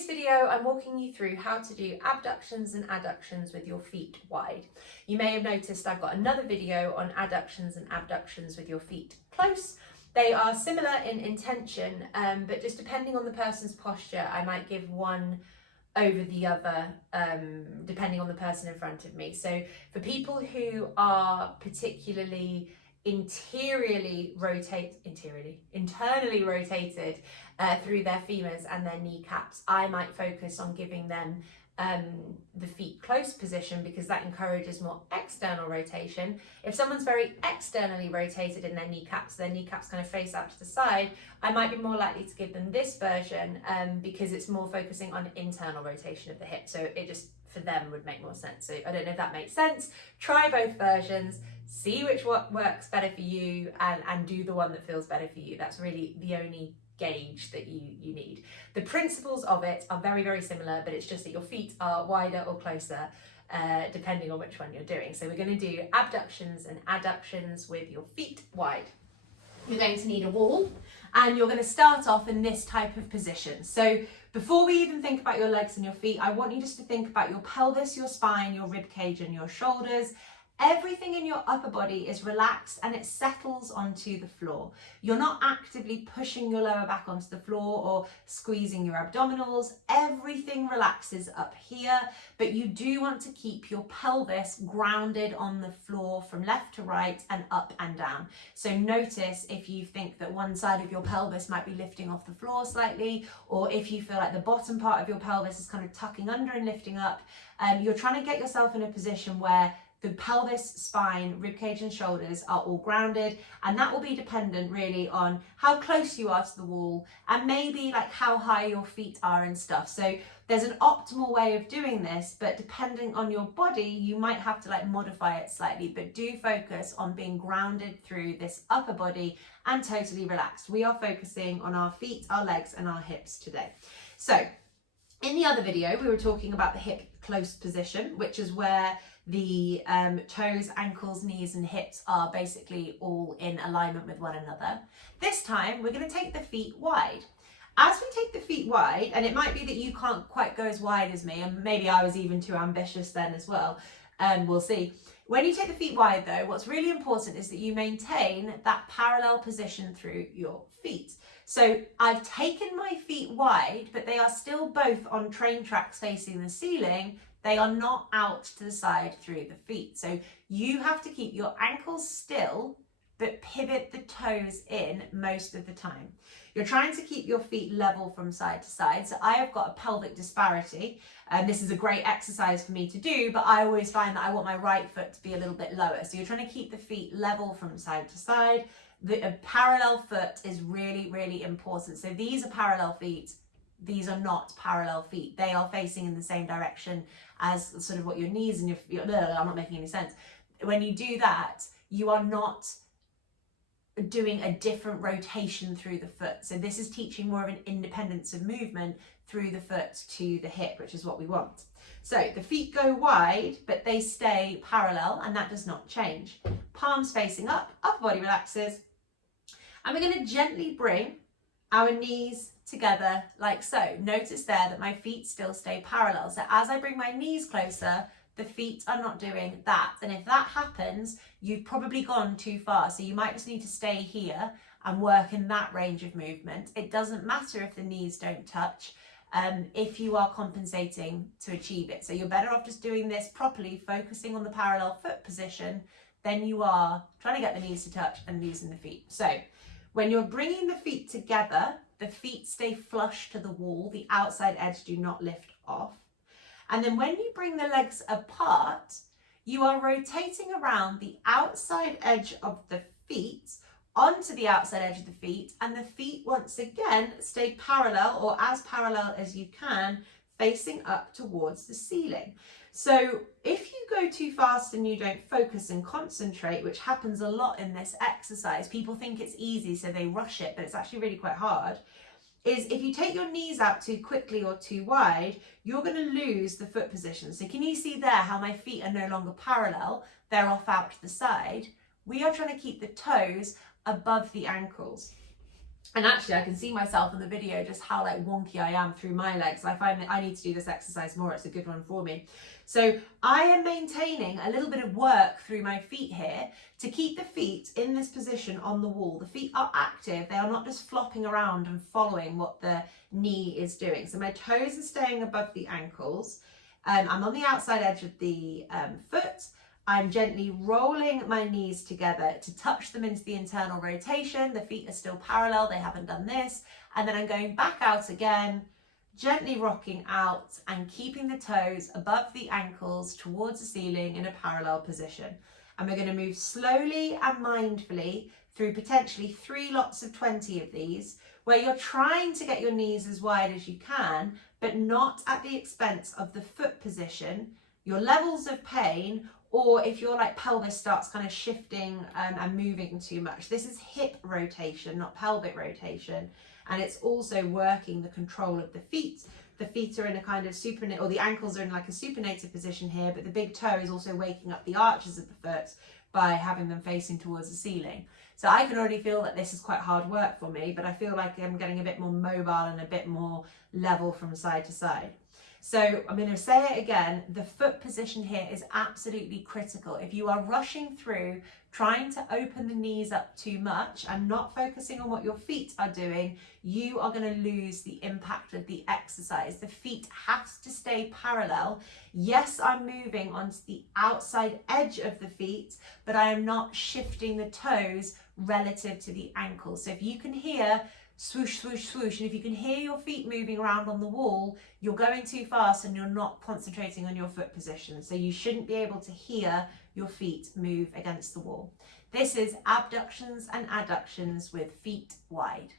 this video, I'm walking you through how to do abductions and adductions with your feet wide. You may have noticed I've got another video on adductions and abductions with your feet close. They are similar in intention, but just depending on the person's posture, I might give one over the other, depending on the person in front of me. So for people who are particularly internally rotated through their femurs and their kneecaps, I might focus on giving them the feet close position because that encourages more external rotation. If someone's very externally rotated in their kneecaps kind of face out to the side, I might be more likely to give them this version because it's more focusing on internal rotation of the hip. So it just, for them, would make more sense. So I don't know if that makes sense. Try both versions, see which one works better for you, and do the one that feels better for you. That's really the only gauge that you need. The principles of it are very, very similar, but it's just that your feet are wider or closer depending on which one you're doing. So we're going to do abductions and adductions with your feet wide. You're going to need a wall, and you're going to start off in this type of position. So before we even think about your legs and your feet, I want you just to think about your pelvis, your spine, your rib cage and your shoulders. Everything in your upper body is relaxed and it settles onto the floor. You're not actively pushing your lower back onto the floor or squeezing your abdominals. Everything relaxes up here, but you do want to keep your pelvis grounded on the floor from left to right and up and down. So notice if you think that one side of your pelvis might be lifting off the floor slightly, or if you feel like the bottom part of your pelvis is kind of tucking under and lifting up, you're trying to get yourself in a position where the pelvis, spine, ribcage and shoulders are all grounded, and that will be dependent really on how close you are to the wall and maybe like how high your feet are and stuff. So there's an optimal way of doing this, but depending on your body, you might have to like modify it slightly, but do focus on being grounded through this upper body and totally relaxed. We are focusing on our feet, our legs and our hips today. So in the other video, we were talking about the hip close position, which is where the toes, ankles, knees and hips are basically all in alignment with one another. This time we're going to take the feet wide. As we take the feet wide, and it might be that you can't quite go as wide as me, and maybe I was even too ambitious then as well, we'll see. When you take the feet wide though, what's really important is that you maintain that parallel position through your feet. So I've taken my feet wide, but they are still both on train tracks facing the ceiling. They are not out to the side through the feet. So you have to keep your ankles still, but pivot the toes in most of the time. You're trying to keep your feet level from side to side. So I have got a pelvic disparity, and this is a great exercise for me to do, but I always find that I want my right foot to be a little bit lower. So you're trying to keep the feet level from side to side. A parallel foot is really, really important. So these are parallel feet. These are not parallel feet. They are facing in the same direction as sort of what your knees and your I'm not making any sense. When you do that, you are not doing a different rotation through the foot. So this is teaching more of an independence of movement through the foot to the hip, which is what we want. So the feet go wide, but they stay parallel, and that does not change. Palms facing up, upper body relaxes. And we're going to gently bring our knees together like so. Notice there that my feet still stay parallel. So as I bring my knees closer, the feet are not doing that. And if that happens, you've probably gone too far. So you might just need to stay here and work in that range of movement. It doesn't matter if the knees don't touch, if you are compensating to achieve it. So you're better off just doing this properly, focusing on the parallel foot position, than you are trying to get the knees to touch and losing the feet. So when you're bringing the feet together, the feet stay flush to the wall. The outside edge do not lift off. And then when you bring the legs apart, you are rotating around the outside edge of the feet onto the outside edge of the feet, and the feet once again stay parallel, or as parallel as you can, facing up towards the ceiling. So if you go too fast and you don't focus and concentrate, which happens a lot in this exercise, people think it's easy so they rush it, but it's actually really quite hard, is if you take your knees out too quickly or too wide, you're going to lose the foot position. So can you see there how my feet are no longer parallel? They're off out to the side. We are trying to keep the toes above the ankles. And actually I can see myself in the video just how like wonky I am through my legs. I find that I need to do this exercise more. It's a good one for me. So I am maintaining a little bit of work through my feet here to keep the feet in this position on the wall. The feet are active. They are not just flopping around and following what the knee is doing. So my toes are staying above the ankles. I'm on the outside edge of the foot. I'm gently rolling my knees together to touch them into the internal rotation. The feet are still parallel, they haven't done this. And then I'm going back out again, gently rocking out and keeping the toes above the ankles towards the ceiling in a parallel position. And we're going to move slowly and mindfully through potentially 3 lots of 20 of these, where you're trying to get your knees as wide as you can, but not at the expense of the foot position, your levels of pain, or if your like pelvis starts kind of shifting and moving too much. This is hip rotation, not pelvic rotation. And it's also working the control of the feet. The feet are in a kind of supinated, or the ankles are in like a supinated position here, but the big toe is also waking up the arches of the foot by having them facing towards the ceiling. So I can already feel that this is quite hard work for me, but I feel like I'm getting a bit more mobile and a bit more level from side to side. So I'm going to say it again, the foot position here is absolutely critical. If you are rushing through, trying to open the knees up too much and not focusing on what your feet are doing, you are going to lose the impact of the exercise. The feet have to stay parallel. Yes, I'm moving onto the outside edge of the feet, but I am not shifting the toes relative to the ankles. So if you can hear swoosh, swoosh, swoosh, and if you can hear your feet moving around on the wall, you're going too fast and you're not concentrating on your foot position. So you shouldn't be able to hear your feet move against the wall. This is abductions and adductions with feet wide.